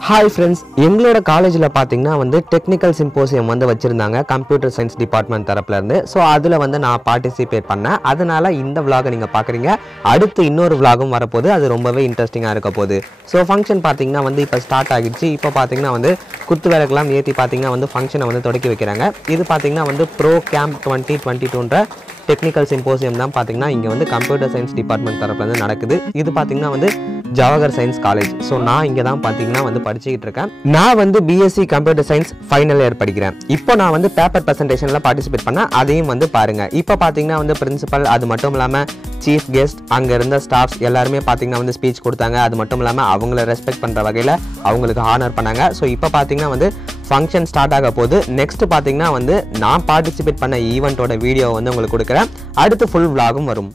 Hi friends, எங்களோட காலேஜில் பார்த்தீங்கன்னா டெக்னிக்கல் சிம்போசியம் வச்சுருந்தாங்க கம்ப்யூட்டர் சயின்ஸ் டிபார்ட்மெண்ட் தரப்புலேருந்து. ஸோ அதில் நான் பார்ட்டிசிபேட் பண்ணேன். அதனால் இந்த விலாகை நீங்கள் பார்க்குறீங்க. அடுத்து இன்னொரு விலாகும் வரப்போகுது. அது ரொம்பவே இன்ட்ரெஸ்டிங்காக இருக்க போகுது. ஸோ ஃபங்க்ஷன் பார்த்தீங்கன்னா இப்போ ஸ்டார்ட் ஆகிடுச்சு. இப்போ பார்த்தீங்கன்னா குத்து விளக்கெல்லாம் ஏற்றி பார்த்தீங்கன்னா ஃபங்க்ஷனை தொடக்கி வைக்கிறாங்க. இது பார்த்தீங்கன்னா ப்ரோ கேம்ப் 2022ன்ற டெக்னிக்கல் சிம்போசியம் தான் பார்த்தீங்கன்னா இங்கே கம்ப்யூட்டர் சயின்ஸ் டிபார்ட்மெண்ட் தரப்புலேருந்து நடக்குது. இது பார்த்தீங்கன்னா ஜவஹர் சயின்ஸ் காலேஜ். ஸோ நான் இங்கே தான் பார்த்தீங்கன்னா படிச்சுக்கிட்டு இருக்கேன். நான் BSc computer science final year படிக்கிறேன். இப்போ நான் பேப்பர் ப்ரெசன்டேஷனில் பார்ட்டிசிபேட் பண்ணேன். அதையும் பாருங்கள். இப்போ பார்த்தீங்கன்னா பிரின்சிபல், அது மட்டும் இல்லாமல் சீஃப் கெஸ்ட், அங்கே இருந்த ஸ்டாஃப்ஸ் எல்லாருமே பார்த்தீங்கன்னா ஸ்பீச் கொடுத்தாங்க. அது மட்டும் இல்லாமல் அவங்கள ரெஸ்பெக்ட் பண்ணுற வகையில் அவங்களுக்கு ஹானர் பண்ணாங்க. ஸோ இப்போ பார்த்தீங்கன்னா ஃபங்க்ஷன் ஸ்டார்ட் ஆக போகுது. நெக்ஸ்ட் பார்த்தீங்கன்னா நான் பார்ட்டிசிபேட் பண்ண ஈவெண்ட்டோட வீடியோ உங்களுக்கு கொடுக்குறேன். அடுத்து ஃபுல் விலாகும் வரும்.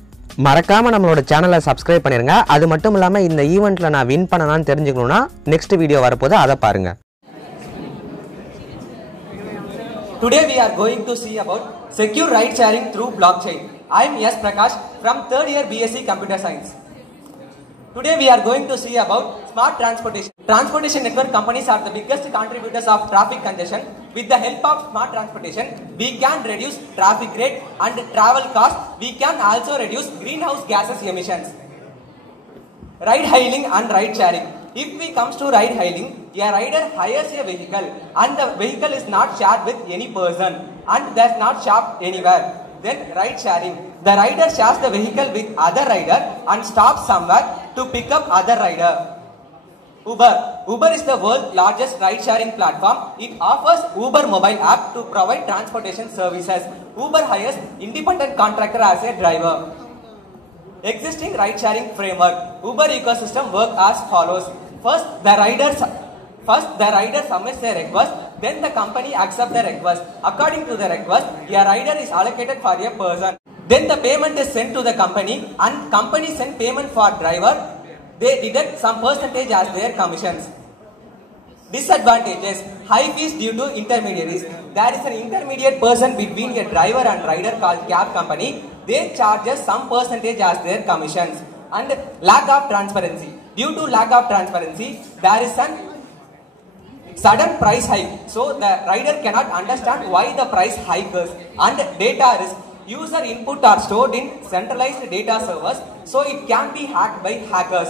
மறக்காம நம்மளோட சேனலை சப்ஸ்கிரைப் பண்ணிருங்க. அது மட்டும் இல்லாம இந்த ஈவென்ட்ல நான் வின் பண்ணனான்னு தெரிஞ்சுக்கணும்னா நெக்ஸ்ட் வீடியோ வரப்போது, அதை பாருங்க. Today we are going to see about secure ride sharing through blockchain. I am S Prakash from 3rd year BSc Computer Science. Today we are going to see about smart transportation. Transportation network companies are the biggest contributors of traffic congestion. With the help of smart transportation, we can reduce traffic rate and travel costs. We can also reduce greenhouse gases emissions. Ride hailing and ride sharing. If we comes to ride hailing, a rider hires a vehicle and the vehicle is not shared with any person and does not shop anywhere. Then ride sharing. The rider shares the vehicle with other rider and stops somewhere to pick up other rider. Uber is the world's largest ride sharing platform. It offers Uber mobile app to provide transportation services. Uber hires independent contractor as a driver. Existing ride sharing framework. Uber ecosystem work as follows. First the rider submits a request, then the company accepts the request. According to the request, a rider is allocated for a person. Then the payment is sent to the company and company send payment for driver. They deduct some percentage as their commissions. Disadvantages: high fees due to intermediaries. There is an intermediate person between a driver and rider called cab company. They charge some percentage as their commissions. And lack of transparency. Due to lack of transparency, there is an sudden price hike. So the rider cannot understand why the price hikes. And data risk. User input are stored in centralized data servers, so it can be hacked by hackers.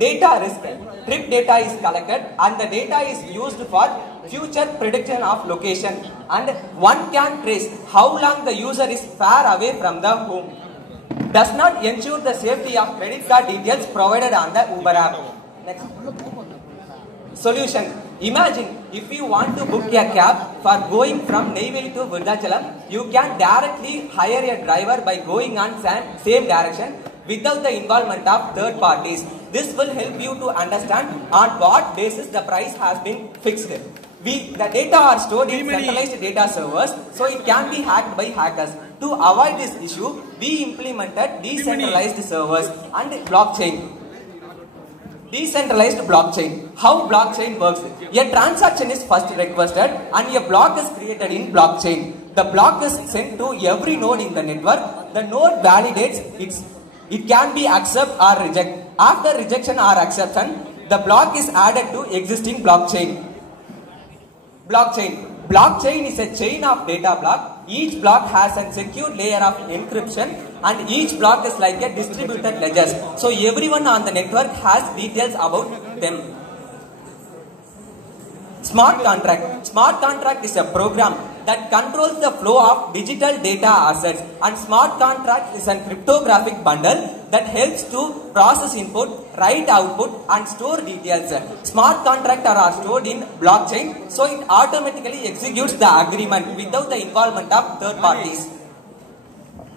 Data risk. Trip data is collected and the data is used for future prediction of location, and one can trace how long the user is far away from the home. Does not ensure the safety of credit card details provided on the Uber app. Next. Solution. Imagine if you want to book a cab for going from Neyveli to Virudhachalam, you can directly hire a driver by going on same direction without the involvement of third parties. This will help you to understand on what basis the price has been fixed. The data are stored in centralized data servers, so it can be hacked by hackers. To avoid this issue, we implemented decentralized servers and blockchain. Decentralized blockchain. How blockchain works? A transaction is first requested and a block is created in blockchain. The block is sent to every node in the network. The node validates it can be accept or reject. After rejection or acceptance, the block is added to existing blockchain. Blockchain is a chain of data block. Each block has a secure layer of encryption and each block is like a distributed ledger. So everyone on the network has details about them. Smart contract. Smart contract is a program that controls the flow of digital data assets, and smart contract is a cryptographic bundle that helps to process input, write output and store details. Smart contracts are stored in blockchain, so it automatically executes the agreement without the involvement of third parties.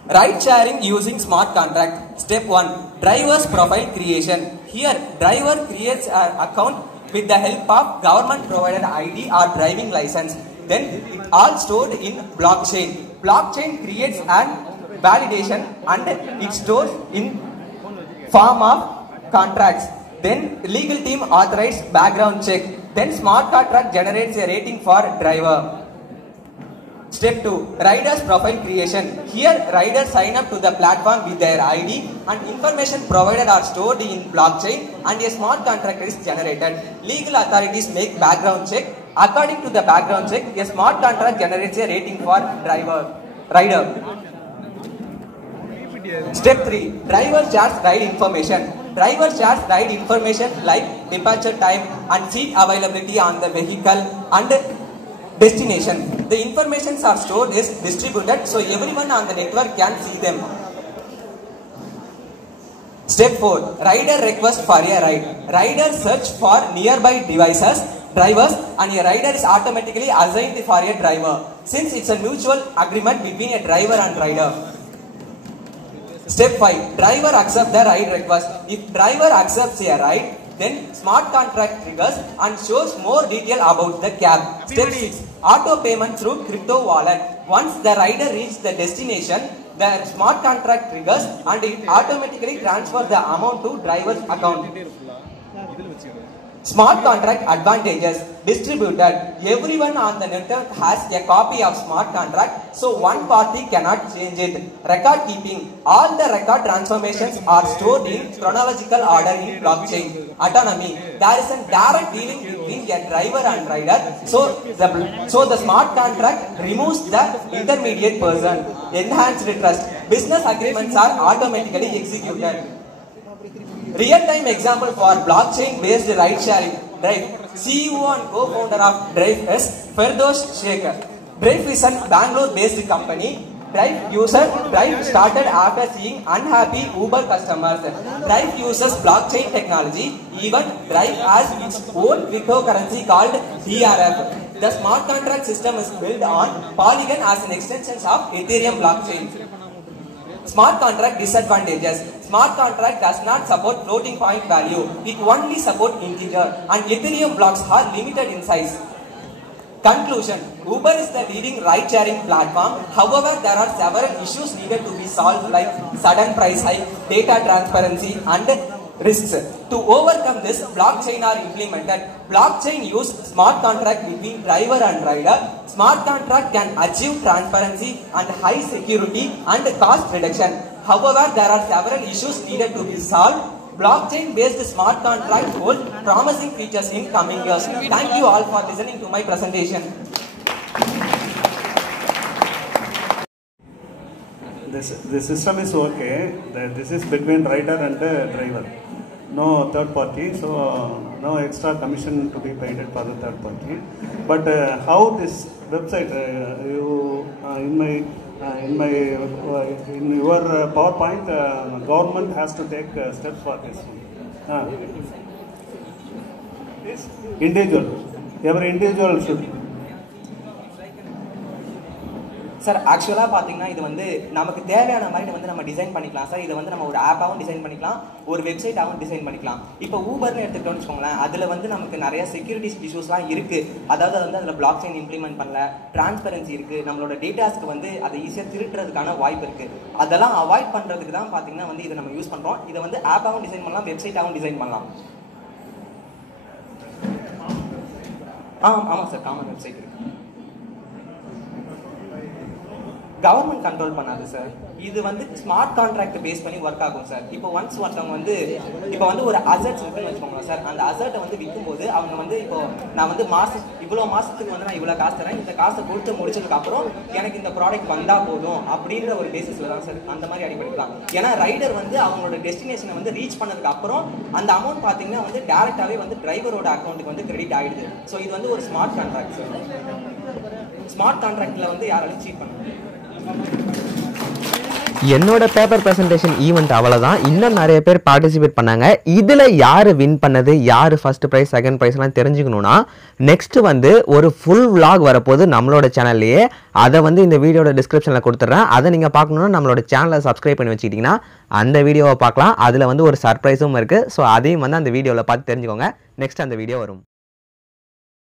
Ride sharing using smart contract. Step 1. Driver's profile creation. Here driver creates an account with the help of government provided ID or driving license. Then it all stored in blockchain. Blockchain creates an validation and it stores in form of contracts. Then legal team authorizes background check. Then smart contract generates a rating for driver. Step 2. Riders profile creation. Here, riders sign up to the platform with their ID and information provided are stored in blockchain and a smart contract is generated. Legal authorities make background check. According to the background check, a smart contract generates a rating for rider. Step 3. Driver shares ride information. Driver shares ride information like departure time and seat availability on the vehicle and destination. The informations are stored is distributed so everyone on the network can see them. Step 4. Rider request for a ride. Rider search for nearby drivers and a rider is automatically assigned for a driver since it's a mutual agreement between a driver and rider. Step 5. Driver accepts the ride request. If driver accepts a ride, then smart contract triggers and shows more detail about the cab. Step 6. Auto payment through crypto wallet. Once the rider reaches the destination, the smart contract triggers and it automatically transfers the amount to driver's account. Smart contract advantages. Distributed. Everyone on the network has a copy of smart contract, so one party cannot change it. Record keeping. All the record transformations are stored in chronological order in blockchain. Autonomy. There is a direct dealing between a driver and rider, so the smart contract removes the intermediate person. Enhanced trust. Business agreements are automatically executed. Real-time example for blockchain-based ride-sharing. Drive. CEO and co-founder of Drive is Firdaus Sheikh. Drive is a Bangalore-based company. Drive started after seeing unhappy Uber customers. Drive uses blockchain technology. Even Drive has its own cryptocurrency called DRF. The smart contract system is built on Polygon as an extension of Ethereum blockchain. Smart contract disadvantages. Smart contract does not support floating point value. It only supports integer and Ethereum blocks are limited in size. Conclusion. Uber is the leading ride-sharing platform. However, there are several issues needed to be solved like sudden price hike, data transparency and risks. To overcome this, blockchain are implemented. Blockchain use smart contract between driver and rider. Smart contract can achieve transparency and high security and cost reduction. However, there are several issues needed to be solved. Blockchain-based smart contract hold promising features in coming years. Thank you all for listening to my presentation. The system is okay. This is between rider and driver. No third party, so no extra commission to be paid for the third party. But how this website in your PowerPoint, government has to take steps for this. Individual, every individual should. Sir ஆக்சுவலாக பார்த்தீங்கன்னா இது வந்து நமக்கு தேவையான மாதிரி வந்து நம்ம டிசைன் பண்ணிக்கலாம் சார். இதை வந்து நம்ம ஒரு ஆப்பாகவும் டிசைன் பண்ணிக்கலாம், ஒரு வெப்சைட்டாகவும் டிசைன் பண்ணிக்கலாம். இப்போ ஊபர்னு எடுத்துக்கிட்டோம்னு வச்சுக்கோங்களேன், அதில் வந்து நமக்கு நிறைய செக்யூரிட்டி இஷ்யூஸ்லாம் இருக்குது. அதாவது வந்து அதில் பிளாக் செயின் இம்ப்ளிமெண்ட் பண்ணல, டிரான்ஸ்பரன்சி இருக்குது, நம்மளோட டேட்டாஸ்க்கு வந்து அதை ஈஸியாக திருட்டுறதுக்கான வாய்ப்பு இருக்குது. அதெல்லாம் அவாய்ட் பண்ணுறதுக்கு தான் பார்த்தீங்கன்னா வந்து இதை நம்ம யூஸ் பண்ணுறோம். இதை வந்து ஆப்பாகவும் டிசைன் பண்ணலாம், வெப்சைட்டாகவும் டிசைன் பண்ணலாம். ஆமாம் சார், காமன் வெப்சைட் இருக்குது. கவர்மெண்ட் கண்ட்ரோல் பண்ணாது சார். இது வந்து ஸ்மார்ட் கான்ட்ராக்ட் பேஸ் பண்ணி ஒர்க் ஆகும் சார். இப்போ ஒன்ஸ் ஒருத்தவங்க வந்து இப்போ வந்து ஒரு அசட்ஸ் இருக்குன்னு வச்சுக்கோங்களேன் சார். அந்த அசட்டை வந்து விற்கும்போது அவங்க வந்து இப்போ நான் வந்து இவ்வளோ மாதத்துக்கு வந்து நான் இவ்வளோ காசு தரேன், இந்த காசை கொடுத்து முடிச்சதுக்கு அப்புறம் எனக்கு இந்த ப்ராடக்ட் வந்தால் போதும் அப்படின்ற ஒரு பேசிஸில் தான் சார் அந்த மாதிரி அடிப்படைக்கலாம். ஏன்னா ரைடர் வந்து அவங்களோட டெஸ்டினேஷனை வந்து ரீச் பண்ணதுக்கு அப்புறம் அந்த அமௌண்ட் பார்த்தீங்கன்னா வந்து டேரெக்டாகவே வந்து டிரைவரோட அக்கௌண்ட்டுக்கு வந்து கிரெடிட் ஆகிடுது. ஸோ இது வந்து ஒரு ஸ்மார்ட் கான்ட்ராக்ட் சார். ஸ்மார்ட் கான்ட்ராக்டில் வந்து யாராலும் சீட் பண்ண என்னோட பேப்பர் ப்ரெசன்டேஷன் ஈவெண்ட் அவ்வளோதான். இன்னும் நிறைய பேர் பார்ட்டிசிபேட் பண்ணாங்க. இதில் யார் வின் பண்ணது, யார் ஃபர்ஸ்ட் ப்ரைஸ் செகண்ட் ப்ரைஸ்லாம் தெரிஞ்சுக்கணுன்னா நெக்ஸ்ட்டு வந்து ஒரு ஃபுல் விளாக் வரப்போது நம்மளோட சேனல்லையே. அதை வந்து இந்த வீடியோட டிஸ்கிரிப்ஷனில் கொடுத்துட்றேன். அதை நீங்கள் பார்க்கணுன்னா நம்மளோட சேனலை சப்ஸ்கிரைப் பண்ணி வச்சுக்கிட்டிங்கன்னா அந்த வீடியோவை பார்க்கலாம். அதில் வந்து ஒரு சர்ப்ரைஸும் இருக்குது. ஸோ அதையும் வந்து அந்த வீடியோவில் பார்த்து தெரிஞ்சுக்கோங்க. நெக்ஸ்ட் அந்த வீடியோ வரும்.